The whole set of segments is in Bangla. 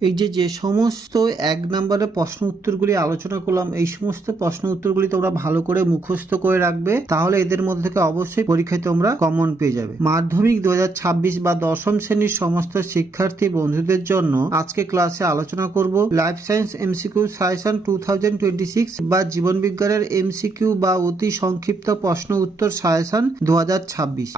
এই যে যে সমস্ত এক নম্বরের প্রশ্ন উত্তরগুলি আলোচনা করলাম, এই সমস্ত প্রশ্ন উত্তরগুলি তোমরা ভালো করে মুখস্থ করে রাখবে, তাহলে এদের মধ্যে থেকে অবশ্যই পরীক্ষায় তোমরা কমন পেয়ে যাবে। মাধ্যমিক দু হাজার ছাব্বিশ বা দশম শ্রেণির সমস্ত শিক্ষার্থী বন্ধুদের জন্য আজকে ক্লাসে আলোচনা করব life science MCQ suggestion two বা জীবন বিজ্ঞানের এমসিকিউ বা অতি সংক্ষিপ্ত প্রশ্ন উত্তর সাজেশন দু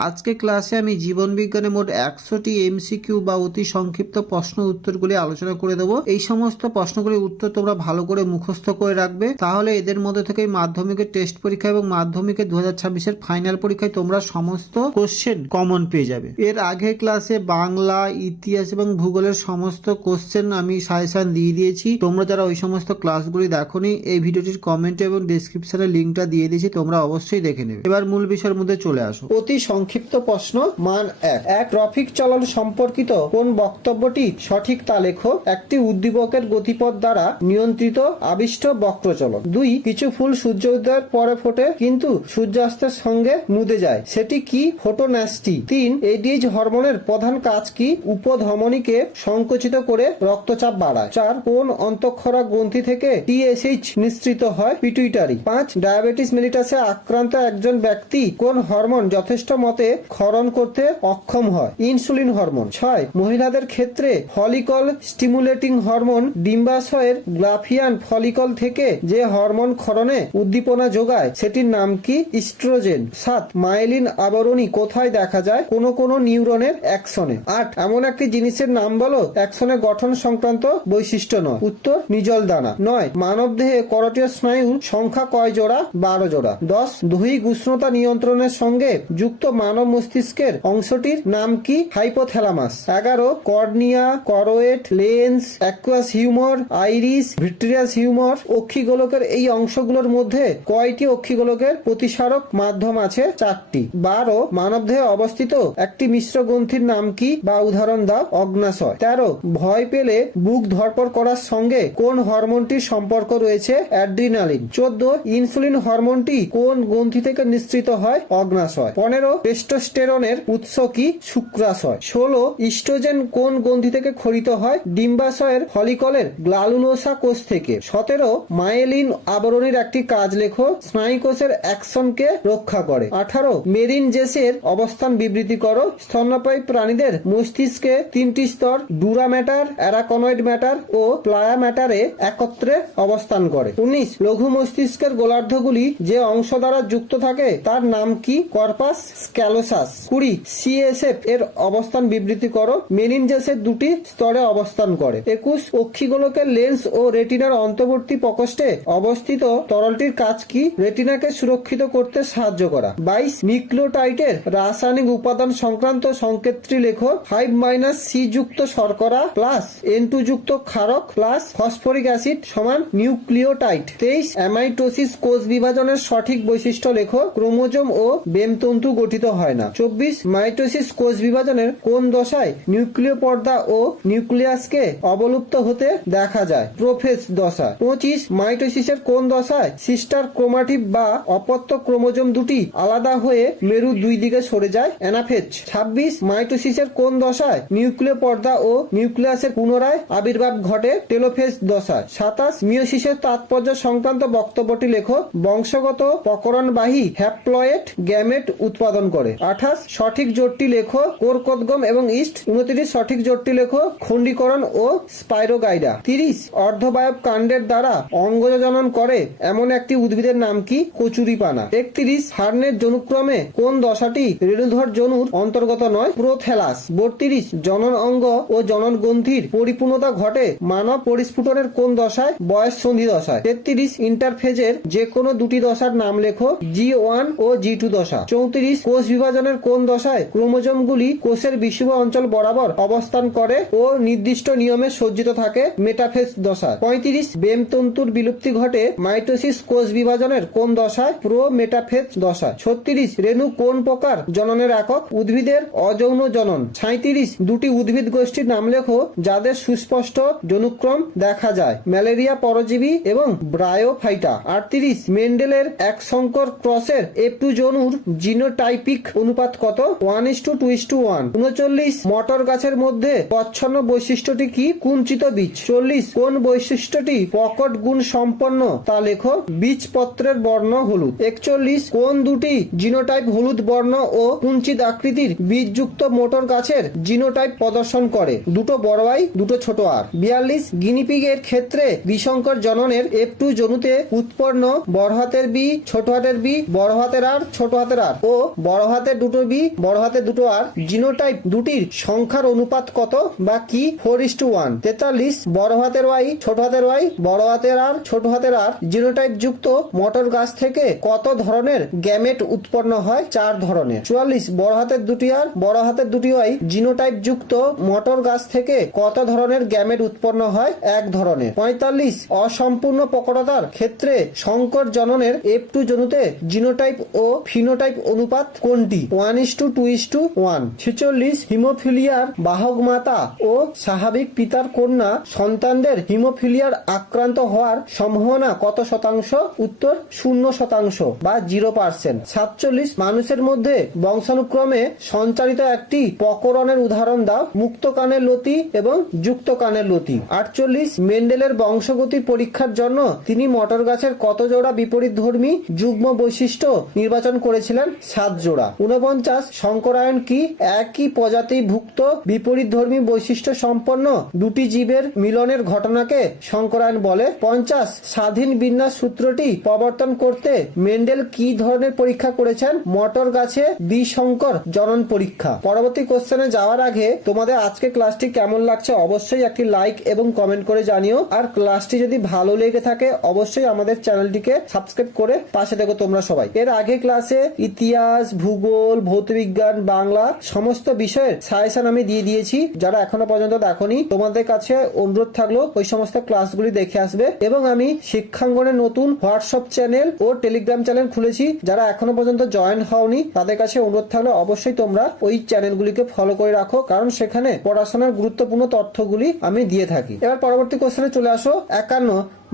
আজকে ক্লাসে আমি জীবন বিজ্ঞানে মোট একশোটি এমসিকিউ বা অতি সংক্ষিপ্ত প্রশ্ন উত্তরগুলি আলোচনা করে দেবো। এই সমস্ত প্রশ্নগুলির উত্তর তোমরা ভালো করে মুখস্থ করে রাখবে। তাহলে এদের মধ্যে থেকে মাধ্যমিকের টেস্ট পরীক্ষা এবং মাধ্যমিকের দু হাজার ফাইনাল পরীক্ষায় তোমরা সমস্ত কোশ্চেন কমন পেয়ে যাবে। এর আগের ক্লাসে বাংলা, ইতিহাস এবং ভূগোলের সমস্ত কোশ্চেন আমি সাজেশন দিয়ে দিয়েছি। তোমরা যারা ওই সমস্ত ক্লাসগুলি দেখোনি, এই ভিডিওটির কমেন্টে এবং ডিসক্রিপশনে লিঙ্কটা দিয়ে দিয়েছি, তোমরা অবশ্যই দেখে নেবে। এবার মূল বিষয়ের মধ্যে চলে আসো। অতি সংক্ষিপ্ত প্রশ্ন মান এক। এক ট্রাফিক চলন সম্পর্কিত কোন বক্তব্যটি সঠিক তা লেখো। একটি উদ্দীপকের গতিপথ দ্বারা নিয়ন্ত্রিত আবিষ্ট বক্রচলন। দুই, কিছু ফুল সূর্যোদয়ের পরে ফোটে, কিন্তু সূর্যাস্তের সঙ্গে মুদে যায়। সেটি কি ফোটোন্যাস্টি? তিন এডিএইচ হরমোনের প্রধান কাজ কি? উপধমনীকে সংকুচিত করে রক্তচাপ বাড়ায়। চার, কোন অন্তঃক্ষরা গ্রন্থি থেকে টিএসএইচ নিঃসৃত হয়? পিটুইটারি। পাঁচ, ডায়াবেটিস মেলিটাসে আক্রান্ত একজন ব্যক্তি কোন হরমোন যথেষ্ট মতে ক্ষরণ করতে অক্ষম হয়? Insulin hormone. ছয়, মহিলাদের ক্ষেত্রে ফলিকল স্টিমুলেটিং হরমোন ডিম্বাশয়ের গ্লাফিয়ান ফলিকল থেকে যে হরমোন ক্ষরণে উদ্দীপনা যোগায়, সেটির নাম কি? ইস্ট্রোজেন সাত মাইলিন আবরণী কোথায় দেখা যায়? কোন কোন নিউরনের অ্যাকশনে। আট, এমন একটি জিনিসের নাম বলো অ্যাকশনের গঠন সংক্রান্ত বৈশিষ্ট্য নয়। উত্তর, নিজল দানা। নয়, মানব দেহে করটীয় স্নায়ুর সংখ্যা কয় জোড়া? বারো জোড়া। দশ দৈহিক উষ্ণতা নিয়ন্ত্রণের সঙ্গে যুক্ত মানব মস্তিষ্কের অংশটির নাম কি? হাইপোথ্যালামাস এগারো, cornea choroid lens aqueous humour iris vitreous humour অক্ষিগোলকের এই অংশগুলোর মধ্যে কয়টি অক্ষিগোলকের প্রতিসারক মাধ্যম আছে? চারটি। বারো, মানবদেহে অবস্থিত একটি মিশ্র গ্রন্থির নাম কি? বা উদাহরণ দাও, অগ্নাশয়। তেরো, ভয় পেলে বুক ধরপর করার সঙ্গে কোন হরমোনটির সম্পর্ক রয়েছে? অ্যাড্রিনালিন। চোদ্দ, ইনসুলিন হরমোনটি কোন গ্রন্থি থেকে নিঃসৃত হয়? অগ্নাশয়। পনেরো, টেস্টোস্টেরনের উৎস কি? শুক্রাশয়। ষোলো, ইস্ট্রোজেন কোন গ্রন্থি থেকে খরিত হয়? ডিম্বাশয়ের ফলিকলের গ্লালুলোসা কোষ থেকে। সতেরো, মায়েলিন আবরণীর একটি কাজ লেখো, স্নায়ুকোষের অ্যাকশনকে রক্ষা করে। আঠারো, মেরিন জেসের অবস্থান বিবৃতি করো, স্তন্যপায়ী প্রাণীদের মস্তিষ্কে তিনটি স্তর, ডুরা ম্যাটার, অ্যারাকনয়েড ম্যাটার ও প্লায়া ম্যাটারে একত্রে অবস্থান করে। উনিশ, লঘু মস্তিষ্কের গোলার্ধগুলি যে অংশ দ্বারা যুক্ত থাকে, তার নাম কি? Corpus callosum. কুড়ি, সিএসএফ এর অবস্থান বিবৃতি করো মেনিনজেসের দুটি স্তরে অবস্থান করে। একুশ অক্ষিগোলকের লেন্স ও রেটিনার অন্তর্বর্তী প্রকোষ্ঠে অবস্থিত তরলটির কাজ কি? রেটিনাকে সুরক্ষিত করতে সাহায্য করা। বাইশ নিউক্লিওটাইটের রাসায়নিক উপাদান সংক্রান্ত সংকেতটি লেখো। ফাইভ মাইনাস সি যুক্ত শর্করা প্লাস এন টু যুক্ত ক্ষারক প্লাস ফসফরিক অ্যাসিড সমান নিউক্লিওটাইট তেইশ অ্যামাইটোসিস কোষ বিভাজনের সঠিক বৈশিষ্ট্য লেখো। ক্রোমোজোম ও বেমতন্তু গঠিত হয় না। চব্বিশ মাইটোসিস কোষ বিভাজনের কোন দশায় নিউক্লিয় পর্দা ও নিউক্লিয়াসকে অবলুপ্ত হতে দেখা যায়। প্রোফেজ দশা। পঁচিশ, মাইটোসিসের কোন দশায় সিস্টার ক্রোমাটিভ বা অপত্য ক্রোমোজোম দুটি আলাদা হয়ে মেরু দুই দিকে সরে যায়? অ্যানাফেজ। ছাব্বিশ, মাইটোসিসের কোন দশায় নিউক্লিয় পর্দা ও নিউক্লিয়াসের পুনরায় আবির্ভাব ঘটে টেলোফেজ দশায়? সাতাশ মিওসিসের তাৎপর্য সংক্রান্ত বক্তব্যটি লেখো। বংশগত প্রকরণবাহী হ্যাপ্লয়েট গ্যামেট উৎপাদন করে। আঠাশ, সঠিক জোটটি লেখো। কোরকোদগম এবং ইস্ট, উনত্রিশ, সঠিক জোটটি লেখো। খণ্ডীকরণ ও স্পাইরোগাইডা। তিরিশ, অর্ধবায়ব কাণ্ডের দ্বারা অঙ্গজনন করে এমন একটি উদ্ভিদের নাম কি? কচুরিপানা। একত্রিশ, হার্নের জনুক্রমে কোন দশাটি রেণুধর জনুর অন্তর্গত নয়? প্রোথেলাস। বত্রিশ, জনন অঙ্গ ও জনন গ্রন্থির পরিপূর্ণতা ঘটে মানব পরিস্ফুটনের কোন দশায়? বয়স সন্ধি দশায়। তেত্রিশ, ইন্টারফেজের যে কোনো দুটি দশার নাম লেখো, জি ওয়ান ও জি টু দশা। চৌত্রিশ, কোষ বিভাজনের কোন দশায় ক্রোমোজোমগুলি কোষের বিষুব অঞ্চল বরাবর অবস্থান করে ও নির্দিষ্ট নিয়মে সজ্জিত থাকে মেটাফেজ দশায় পঁয়ত্রিশ, বেমতন্তুর বিলুপ্তি ঘটে মাইটোসিস কোষ বিভাজনের কোন দশায়? প্রো মেটাফেজ দশা। ছত্রিশ, রেণু কোন প্রকার জননের একক? উদ্ভিদের অযৌন জনন। সাঁত্রিশ দুটি উদ্ভিদ গোষ্ঠীর নাম লেখো যাদের সুস্পষ্ট জনুক্রম দেখা যায়। ম্যালেরিয়া পরজীবী এবং ব্রায়োফাইটা। আটত্রিশ, মেন্ডেলের এক সংকর ক্রসের এফ টু জনুর জিনোটাইপিক অনুপাত কত? One is two two is two one. উনচল্লিশ, মটর গাছের মধ্যে প্রচ্ছন্ন বৈশিষ্ট্যটি কি কুঞ্চিত বীজ? চল্লিশ। কোন বৈশিষ্ট্যটি প্রকট গুণ সম্পন্ন? তা লেখো বীজপত্রের বর্ণ হলুদ। একচল্লিশ। কোন দুটি জিনোটাইপ হলুদ বর্ণ ও কুঞ্চিত আকৃতির বীজযুক্ত মোটর গাছের জিনোটাইপ প্রদর্শন করে? দুটো বড় আই দুটো ছোট আর বিয়াল্লিশ। গিনিপিগের ক্ষেত্রে বিশঙ্কর জননের এফ টু জনুতে উৎপন্ন বড় হাতের বি ছোট হাতের বি বড় হাতের আর ছোট হাতের আর। ও বড় হাতের দুটো বি বড় হাতের দুটো আর। জিনোটাইপ দুটির সংখ্যার অনুপাত কত বা কি? ফোর ইস টু ওয়ান তেতাল্লিশ, বড় হাতের ওয়াই ছোট হাতের ওয়াই বড় হাতের আর ছোট হাতের আর জিনোটাইপ যুক্ত মটর গাছ থেকে কত ধরনের গ্যামেট উৎপন্ন হয়? চার ধরনের। চুয়াল্লিশ, বড় হাতের দুটি আর বড় হাতের দুটি ওয়াই জিনোটাইপ যুক্ত মটর গাছ থেকে কত ধরনের গ্যামেট উৎপন্ন হয়? এক ধরনের। পঁয়তাল্লিশ, অসম্পূর্ণ প্রকটতার ক্ষেত্রে সংকর জননের এফ টু জনুতে জিনোটাইপ ও ফিনোটাইপ অনুপাত কোনটি? One is two two is two one ছেচল্লিশ হিমোফিলিয়ার বাহক মাতা ও স্বাভাবিক পিতার কন্যা সন্তানদের হিমোফিলিয়ার আক্রান্ত হওয়ার সম্ভাবনা কত শতাংশ? উত্তর, শূন্য শতাংশ বা জিরো পার্সেন্ট। সাতচল্লিশ মানুষের মধ্যে বংশানুক্রমে সঞ্চারিত একটি প্রকরণের উদাহরণ দাও। মুক্ত কানের লতি এবং যুক্ত কানের লতি। আটচল্লিশ মেন্ডেলের বংশগতি পরীক্ষার জন্য তিনি মটর গাছের কত জোড়া বিপরীত ধর্মী যুগ্ম বৈশিষ্ট্য নির্বাচন করেছিলেন? সাত জোড়া। উনপঞ্চাশ শঙ্করায়ন কি একই প্রজাতি ভুক্ত বিপরীত ধর্মী বৈশিষ্ট্য সম্পন্ন দুটি জীবের মিলনের ঘটনাকে শঙ্করায়ন বলে। পঞ্চাশ, স্বাধীন বিন্যাস সূত্রটি প্রবর্তন করতে মেন্ডেল কি ধরনের পরীক্ষা করেছেন? মটর গাছে দ্বিসংকর জনন পরীক্ষা। পরবর্তী কোশ্চেনে যাওয়ার আগে তোমাদের আজকে ক্লাসটি কেমন লাগছে অবশ্যই একটি লাইক এবং কমেন্ট করে জানিও। আর ক্লাসটি যদি ভালো লেগে থাকে, অবশ্যই আমাদের চ্যানেলটিকে সাবস্ক্রাইব করে পাশে দেখো তোমরা সবাই। এর আগে ক্লাসে ইতিহাস, ভূগোল, ভৌতবিজ্ঞান, বাংলা সমস্ত বিষয়ের সাজেশন আমি দিয়ে দিয়েছি। যারা এখনও পর্যন্ত দেখনি তোমাদের কাছে অনুরোধ থাকল ওই সমস্ত ক্লাসগুলি দেখে আসবে এবং আমি শিক্ষাঙ্গনে নতুন হোয়াটসঅ্যাপ চ্যানেল ও টেলিগ্রাম চ্যানেল খুলেছি। যারা এখনও পর্যন্ত জয়েন হওনি, তাদের কাছে অনুরোধ থাকলে অবশ্যই তোমরা ওই চ্যানেলগুলিকে ফলো করে রাখো, কারণ সেখানে পড়াশোনার গুরুত্বপূর্ণ তথ্যগুলি আমি দিয়ে থাকি। এবার পরবর্তী কোশ্চেনে চলে আসো। একান্ন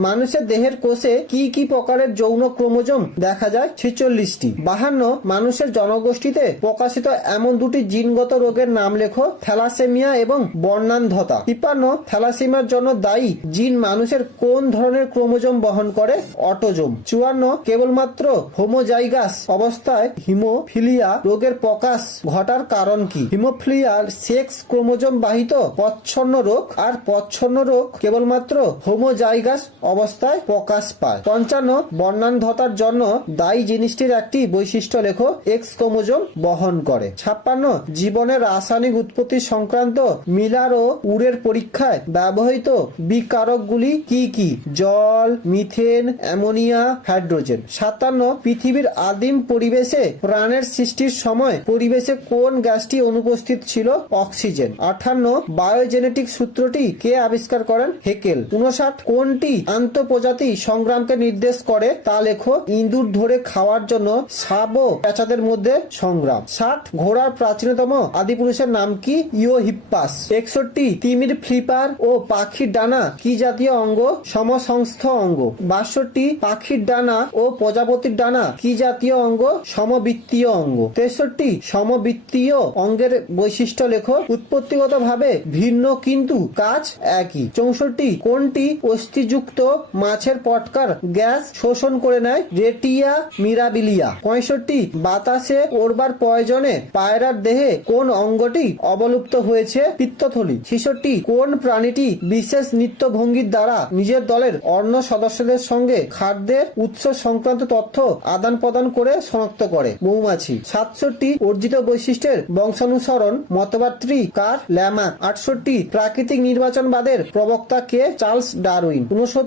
মানুষের দেহের কোষে কি কি প্রকারের যৌন ক্রোমোজোম দেখা যায় ছেচল্লিশটি। বাহান্ন, মানুষের জনগোষ্ঠীতে প্রকাশিত এমন দুটি জিনগত রোগের নাম লেখো থ্যালাসেমিয়া এবং বর্ণান্ধতা। তিপ্পান্ন, থ্যালাসেমিয়ার জন্য দায়ী জিন মানুষের কোন ধরনের ক্রোমোজোম বহন করে? অটোজোম। চুয়ান্ন, কেবলমাত্র হোমোজাইগাস অবস্থায় হিমোফিলিয়া রোগের প্রকাশ ঘটার কারণ কি? হিমোফিলিয়ার সেক্স ক্রোমোজোম বাহিত পচ্ছন্ন রোগ আর পচ্ছন্ন রোগ কেবলমাত্র হোমোজাইগাস অবস্থায় প্রকাশ পায়। পঞ্চান্ন, বর্ণান্ধতার জন্য দায়ী জিনিসটির একটি বৈশিষ্ট্য লেখো এক্স ক্রোমোজোম বহন করে। ছাপ্পান্ন, জীবনের রাসায়নিক উৎপত্তি সংক্রান্ত মিলার ও উড়ের পরীক্ষায় ব্যবহৃত বিকারকগুলি কি কি? জল, মিথেন, অ্যামোনিয়া, হাইড্রোজেন। সাতান্ন, পৃথিবীর আদিম পরিবেশে প্রাণের সৃষ্টির সময় পরিবেশে কোন গ্যাসটি অনুপস্থিত ছিল? অক্সিজেন। আঠান্ন, বায়োজেনেটিক সূত্রটি কে আবিষ্কার করেন? হেকেল। উনষাট, কোনটি আন্তঃপ্রজাতি সংগ্রামকে নির্দেশ করে, তা লেখো ইঁদুর ধরে খাওয়ার জন্য সাব ও পেঁচাদের মধ্যে সংগ্রাম। ষাট, ঘোড়ার প্রাচীনতম আদিপুরুষের নাম কি? ইও হিপ্পাস একষট্টি, তিমির ফ্লিপার ও পাখির ডানা কি জাতীয় অঙ্গ? সমসংস্থ অঙ্গ। বাষট্টি, পাখির ডানা ও প্রজাপতির ডানা কি জাতীয় অঙ্গ? সমবৃত্তীয় অঙ্গ। তেষট্টি, সমবৃত্তীয় অঙ্গের বৈশিষ্ট্য লেখো উৎপত্তিগত ভাবে ভিন্ন কিন্তু কাজ একই। চৌষট্টি, কোনটি অস্থিযুক্ত মাছের পটকার গ্যাস শোষণ করে নেয় রেটিয়া মিরাবিলিয়া। পঁয়ষট্টি, বাতাসে ওড়বার প্রয়োজনে পায়রার দেহে কোন অঙ্গটি অবলুপ্ত হয়েছে পিত্তথলি। ছেষট্টি, কোন প্রাণীটি বিশেষ নৃত্য ভঙ্গির দ্বারা নিজের দলের অন্য সদস্যদের সঙ্গে খাদ্যের উৎস সংক্রান্ত তথ্য আদান প্রদান করে শনাক্ত করে। মৌমাছি। সাতষট্টি, অর্জিত বৈশিষ্ট্যের বংশানুসরণ, মতবাদটি কার? ল্যামাক আটষট্টি, প্রাকৃতিক নির্বাচনবাদের প্রবক্তা কে? Charles Darwin. উনসত্তর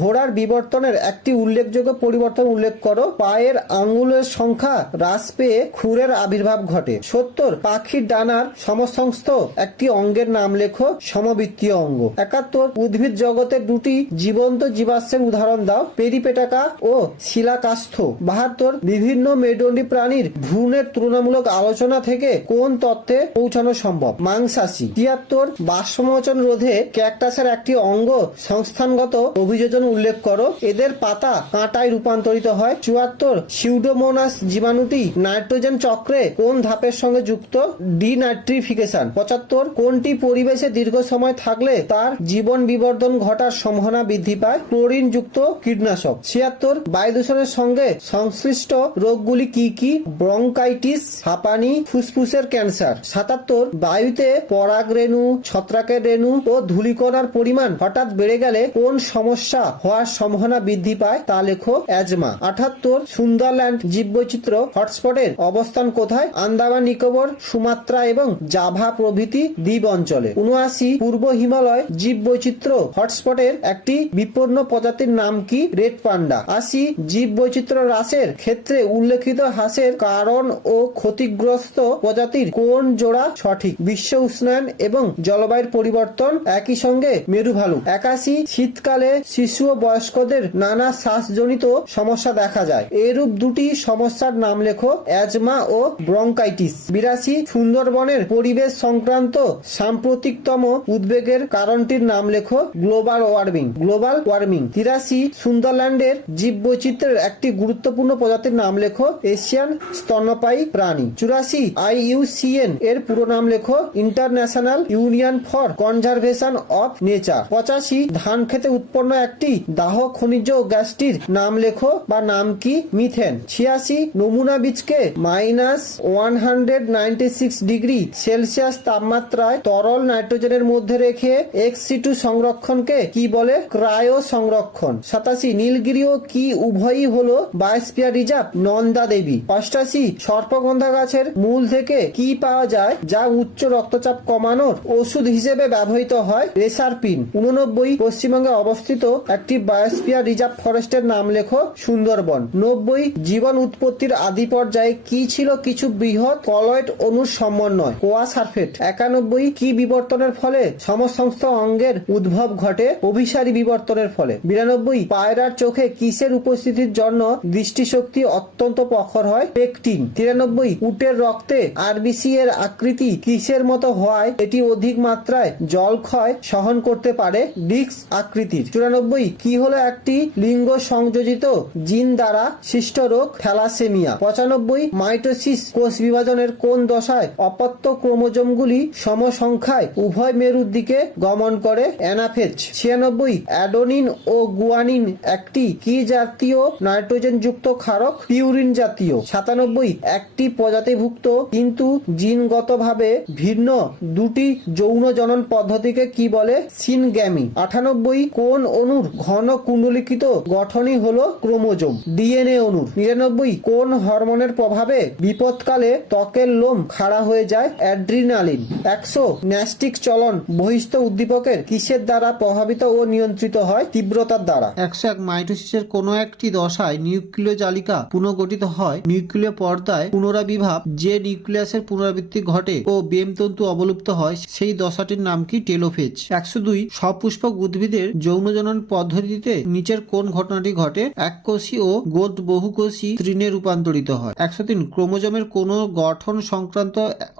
ঘোড়ার বিবর্তনের একটি উল্লেখযোগ্য পরিবর্তন উল্লেখ করো। পায়ের আঙ্গুলের সংখ্যা হ্রাস পেয়ে খুরের আবির্ভাব ঘটে। সত্তর, পাখির ডানার সমসংস্থ একটি অঙ্গের নাম লেখো, সমবৃত্তীয় অঙ্গ। একাত্তর, উদ্ভিদ জগতের দুটি জীবন্ত জীবাশ্মের উদাহরণ দাও, পেরিপেটাকা ও শিলাকাস্থ। বাহাত্তর, বিভিন্ন মেরুদণ্ডী প্রাণীর ভ্রূণের তুলনামূলক আলোচনা থেকে কোন তত্ত্বে পৌঁছানো সম্ভব? মাংসাশী। তিয়াত্তর, বাষ্পমোচন রোধে ক্যাকটাসের একটি অঙ্গ সংস্থানগত অভিযোজন উল্লেখ করো। এদের পাতা কাঁটায় রূপান্তরিত হয়। চুয়াত্তর, সিউডোমোনাস জীবাণুটি নাইট্রোজেন চক্রে কোন ধাপের সঙ্গে যুক্ত? ডিনাইট্রিফিকেশন পঁচাত্তর, কোনটি পরিবেশে দীর্ঘ সময় থাকলে তার জীবন বিবর্ধন ঘটার সম্ভাবনা বৃদ্ধি পায়? ক্লোরিন যুক্ত কীটনাশক। ছিয়াত্তর বায়ু দূষণের সঙ্গে সংশ্লিষ্ট রোগগুলি কি কি? ব্রঙ্কাইটিস, হাঁপানি, ফুসফুসের ক্যান্সার। সাতাত্তর, বায়ুতে পরাগ রেণু ছত্রাকের রেণু ও ধূলিকণার পরিমাণ হঠাৎ বেড়ে গেলে কোন সমস্যা হওয়ার সম্ভাবনা বৃদ্ধি পায়, তা লেখো অ্যাজমা আঠাত্তর, সুন্দরল্যান্ড জীববৈচিত্র্য হটস্পটের অবস্থান কোথায়? আন্দামান, নিকোবর, সুমাত্রা এবং জাভা প্রভৃতি দ্বীপ অঞ্চলে। উনআশি, পূর্ব হিমালয় জীববৈচিত্র্য হটস্পটের একটি বিপন্ন প্রজাতির নাম কি? Red panda. আশি, জীববৈচিত্র্য হ্রাসের ক্ষেত্রে উল্লেখিত হ্রাসের কারণ ও ক্ষতিগ্রস্ত প্রজাতির কোন জোড়া সঠিক? বিশ্ব উষ্ণায়ন এবং জলবায়ুর পরিবর্তন একই সঙ্গে মেরু ভালু একাশি, শীতকালে শিশু ও বয়স্কদের নানা শ্বাসজনিত সমস্যা দেখা যায়। এরূপ দুটি সমস্যার নাম লেখো, অ্যাজমা ও ব্রঙ্কাইটিস। বিরাশি, সুন্দরবনের পরিবেশ সংক্রান্ত সাম্প্রতিকতম উদ্বেগের কারণটির নাম লেখো, গ্লোবাল ওয়ার্মিং গ্লোবাল ওয়ার্মিং। তিরাশি, সুন্দরল্যান্ডের জীববৈচিত্র্যের একটি গুরুত্বপূর্ণ প্রজাতির নাম লেখো, এশিয়ান স্তন্যপায়ী প্রাণী। চুরাশি, আইইউসিএন এর পুরো নাম লেখো, International Union for Conservation of Nature. পঁচাশি, ধান খেতে উৎপন্ন একটি দাহ খনিজ গ্যাসটির নাম লেখো বা নাম কি? মিথেন। ছিয়াশি, নমুনা বীজকে minus one hundred ninety six degree Celsius তাপমাত্রায় তরল নাইট্রোজেনের মধ্যে রেখে এক্স টু সংরক্ষণকে কি বলে? ক্রায়ো সংরক্ষণ। সাতাশি, নীলগিরি ও কি উভয়ই হলো বায়োস্পিয়ার রিজার্ভ? নন্দা দেবী। অষ্টাশি, সর্পগন্ধা গাছের মূল থেকে কি পাওয়া যায় যা উচ্চ রক্তচাপ কমানোর ওষুধ হিসেবে ব্যবহৃত হয়? রেসারপিন। উননব্বই, পশ্চিমবঙ্গে অবস্থিত একটি বায়োস্পিয়ার রিজার্ভ ফরেস্টের নাম লেখো সুন্দরবন। নব্বই, জীবন উৎপত্তির আদি পর্যায়ে কি ছিল কিছু বৃহৎ কলয়েড অণুর সমন্বয়? কোয়া সার্ফেট একানব্বই, কি বিবর্তনের ফলে সমসংস্থ অঙ্গের উদ্ভব ঘটে অভিসারী বিবর্তনের ফলে? বিরানব্বই, পায়রার চোখে কিসের উপস্থিতির জন্য দৃষ্টিশক্তি অত্যন্ত প্রখর হয়? পেকটিন। তিরানব্বই, উটের রক্তে আরবিসি এর আকৃতি কিসের মতো হওয়ায় এটি অধিক মাত্রায় জল ক্ষয় সহন করতে পারে ডিস্ক আকৃতির। চুরানব্বই কি হলো একটি লিঙ্গ সংযোজিত জিন দ্বারা সৃষ্ট রোগ? থ্যালাসেমিয়া। পঁচানব্বই, মাইটোসিস, কোষ বিভাজনের কোন দশায় অপত্য ক্রোমোজোমগুলি সমসংখ্যায় উভয় মেরুর দিকে গমন করে? অ্যানাফেজ। ছিয়ানব্বই, অ্যাডোনিন ও গুয়ানিন একটি কি জাতীয় নাইট্রোজেন যুক্ত ক্ষারক? পিউরিন জাতীয়। সাতানব্বই, একটি প্রজাতিভুক্ত কিন্তু জিনগতভাবে ভিন্ন দুটি যৌন জনন পদ্ধতিকে কি বলে? সিনগ্যামি। আটানব্বই, কোন অণুর ঘন কুণ্ডলিখিত গঠনই হলো ক্রোমোজোম। ডিএনএ অণুর নিরানব্বই, কোন হরমোনের প্রভাবে বিপদকালে ত্বকের লোম খাড়া হয়ে যায়? অ্যাড্রিনালিন। একশো, ন্যাস্টিক চলন বহিস্থ উদ্দীপকের কিসের দ্বারা প্রভাবিত ও নিয়ন্ত্রিত হয়? তীব্রতার দ্বারা। একশো এক, মাইটোসিসের কোনো একটি দশায় নিউক্লিয় জালিকা পুনর্গঠিত হয়? নিউক্লিয় পর্দায় পুনরাবিভাব যে নিউক্লিয়াসের পুনরাবৃত্তি ঘটে ও বেমতন্তু অবলুপ্ত হয়, সেই দশাটির নাম কি টেলোফেজ? একশো দুই, সপুষ্পক উদ্ভিদের যৌনজনন পদ্ধতিতে নিচের কোন ঘটনাটি ঘটে? এককোষী ও গোট বহুকোষী তৃণে রূপান্তরিত হয়। একশো তিন, ক্রোমোজোমের কোনো গঠন সংক্রান্ত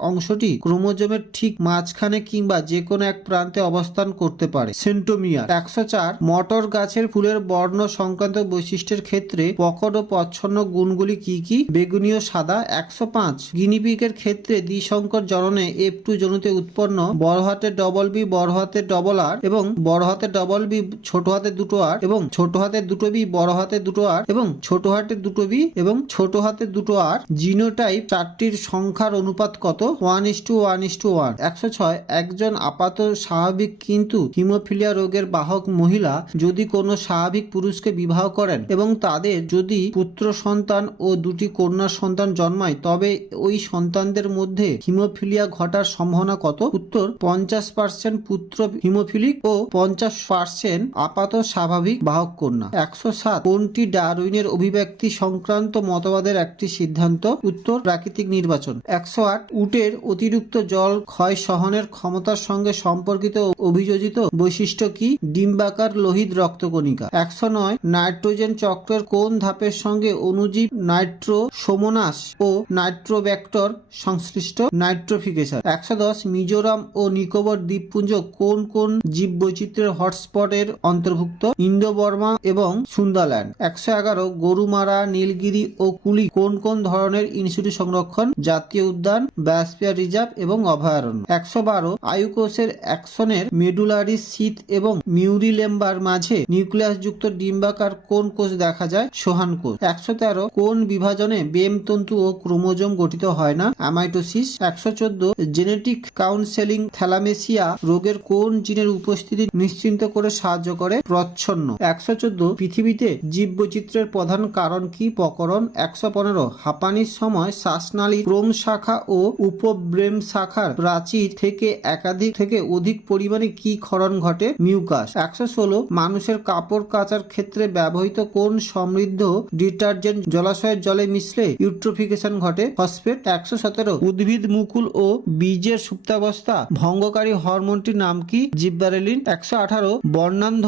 অংশটি ক্রোমোজোমের ঠিক মাঝখানে কিংবা যে কোনো এক প্রান্তে অবস্থান করতে পারে। সেন্টোমিয়ার। একশো চার, মটর গাছের ফুলের বর্ণ সংক্রান্ত বৈশিষ্ট্যের ক্ষেত্রে প্রকট ও প্রচ্ছন্ন গুণগুলি কি কি? বেগুনীয় সাদা। একশো পাঁচ গিনিপিকের ক্ষেত্রে দ্বিসংকর জননে এফ টু জনুতে উৎপন্ন বড় হাতের ডবল বি বড় হাতের ডবল আর এবং বড় হাতের ডবল বি ছোট হাতের দুটো আর এবং ছোট হাতের দুটো বি, বড় হাতের দুটো আর এবং ছোট হাতের দুটো বি এবং ছোট হাতের দুটো আর জিনোটাইপ চারটির সংখ্যার অনুপাত কত? One is two one is two one. একশো ছয়, একজন আপাত স্বাভাবিক কিন্তু হিমোফিলিয়া রোগের বাহক মহিলা যদি কোনো স্বাভাবিক পুরুষকে বিবাহ করেন এবং তাদের যদি পুত্র সন্তান ও দুটি কন্যা সন্তান জন্মায়, তবে ওই সন্তানদের মধ্যে হিমোফিলিয়া ঘটার সম্ভাবনা কত? উত্তর, পঞ্চাশ পার্সেন্ট পুত্র হিমোফিলিক ও পঞ্চাশ পার্সেন্ট আপাত স্বাভাবিক বাহক কন্যা। একশো সাত কোনটি ডারউইনের অভিব্যক্তি সংক্রান্ত মতবাদের একটি সিদ্ধান্ত? উত্তর, প্রাকৃতিক নির্বাচন। একশো আট উটের অতিরিক্ত জল ক্ষয় সহনের ক্ষমতার সঙ্গে সম্পর্কিত অভিযোজিত বৈশিষ্ট্য কি? ডিম্বাকার লোহিত রক্তকণিকা। একশো নয় নাইট্রোজেন চক্রের কোন ধাপের সঙ্গে অনুজীব নাইট্রো সোমোনাস ও নাইট্রোব্যাক্টর সংশ্লিষ্ট নাইট্রোফিকেশন? একশো দশ মিজোরাম ও নিকোবর দ্বীপপুঞ্জ কোন কোন জীববৈচিত্র্যের হটস্পটের অন্তর্ভুক্ত ইন্দো বর্মা এবং সুন্দাল্যান্ড একশো এগারো, গরুমারা, নীলগিরি ও কুলি কোন কোন ধরনের ইনস্টিটিউট সংরক্ষণ, জাতীয় উদ্যান ব্যাসপিয়ার রিজার্ভ এবং অভয়ারণ্য? একশো বারো আয়ুকোষের অ্যাকশনের মেডুলারি শীত এবং মিউরিলেম্বার মাঝে নিউক্লিয়াস যুক্ত ডিম্বাকার কোন কোষ দেখা যায়? সোহান কোষ। একশো তেরো, কোন বিভাজনে বেম তন্তু ও ক্রোমোজোম গঠিত হয় না? অ্যামাইটোসিস। একশো চোদ্দ, জেনেটিক কাউন্সেলিং থ্যালামেসিয়া রোগের কোন জিনের উপস্থিতি নিশ্চিন্ত করে সাহায্য করে প্রচ্ছন্ন। একশো চোদ্দ, পৃথিবীতে জীববৈচিত্র্যের প্রধান কারণ কি প্রকরণ? একশো পনেরো, হাঁপানির সময় শ্বাসনালী ক্রোম শাখা ও উপব্রেম শাখার প্রাচীর থেকে একাধিক থেকে অধিক পরিমাণে কি ক্ষরণ ঘটে? মিউকাস। একশো ষোলো, মানুষের কাপড় কাচার ক্ষেত্রে ব্যবহৃত কোন সমৃদ্ধ ডিটারজেন্ট জলাশয়ের জলে মিশলে ইউট্রোফিকেশন ঘটে? ফসফেট। একশো সতেরো, উদ্ভিদ, মুকুল ও বীজের সুপ্তাবস্থা ভঙ্গকারী হরমোনটির নাম কি? জিব্বারেলিন। একশো আঠারো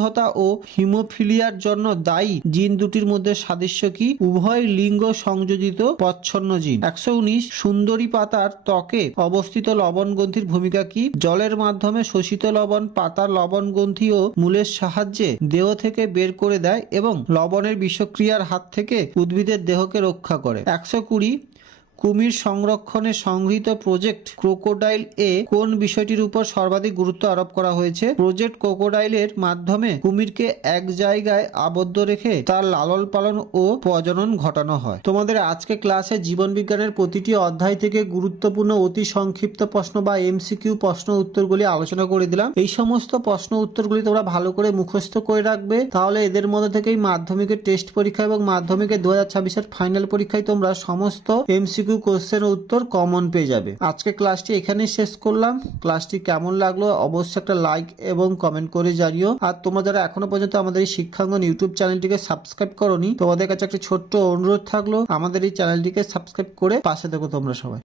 বর্ণান্ধতা ও হিমোফিলিয়ার জন্য দায়ী জিন দুটির মধ্যে সাদৃশ্য কি? উভয় লিঙ্গ সংযোজিত প্রচ্ছন্ন জিন। একশো উনিশ সুন্দরী পাতার ত্বকে অবস্থিত লবণ গ্রন্থির ভূমিকা কি? জলের মাধ্যমে শোষিত লবণ পাতার লবণ গ্রন্থি ও মূলের সাহায্যে দেহ থেকে বের করে দেয় এবং লবণের বিষক্রিয়ার হাত থেকে উদ্ভিদের দেহকে রক্ষা করে। একশো কুড়ি কুমির সংরক্ষণে সংগৃহীত প্রজেক্ট ক্রোকোডাইল এ কোন বিষয়টির উপর সর্বাধিক গুরুত্ব আরোপ করা হয়েছে? প্রজেক্ট ক্রোকোডাইলের মাধ্যমে কুমিরকে এক জায়গায় আবদ্ধ রেখে তার লালন পালন ও প্রজনন ঘটানো হয়। তোমাদের আজকে ক্লাসে জীবন বিজ্ঞানের প্রতিটি অধ্যায় থেকে গুরুত্বপূর্ণ অতি সংক্ষিপ্ত প্রশ্ন বা এমসিকিউ প্রশ্ন উত্তরগুলি আলোচনা করে দিলাম। এই সমস্ত প্রশ্ন উত্তরগুলি তোমরা ভালো করে মুখস্থ করে রাখবে। তাহলে এদের মধ্যে থেকেই মাধ্যমিকের টেস্ট পরীক্ষা এবং মাধ্যমিকের দু হাজার ছাব্বিশের ফাইনাল পরীক্ষায় তোমরা সমস্ত এমসিকিউ কোশ্চেন উত্তর কমন পেয়ে যাবে। আজকে ক্লাসটি এখানেই শেষ করলাম। ক্লাসটি কেমন লাগল অবশ্যই একটা লাইক এবং কমেন্ট করে জানিও। আর তোমরা যারা এখনও পর্যন্ত আমাদের এই শিক্ষাঙ্গন ইউটিউব চ্যানেলটিকে সাবস্ক্রাইব করোনি, তোমাদের কাছে একটা ছোট্ট অনুরোধ থাকল, আমাদের এই চ্যানেলটিকে সাবস্ক্রাইব করে পাশে দেখো তোমরা সবাই।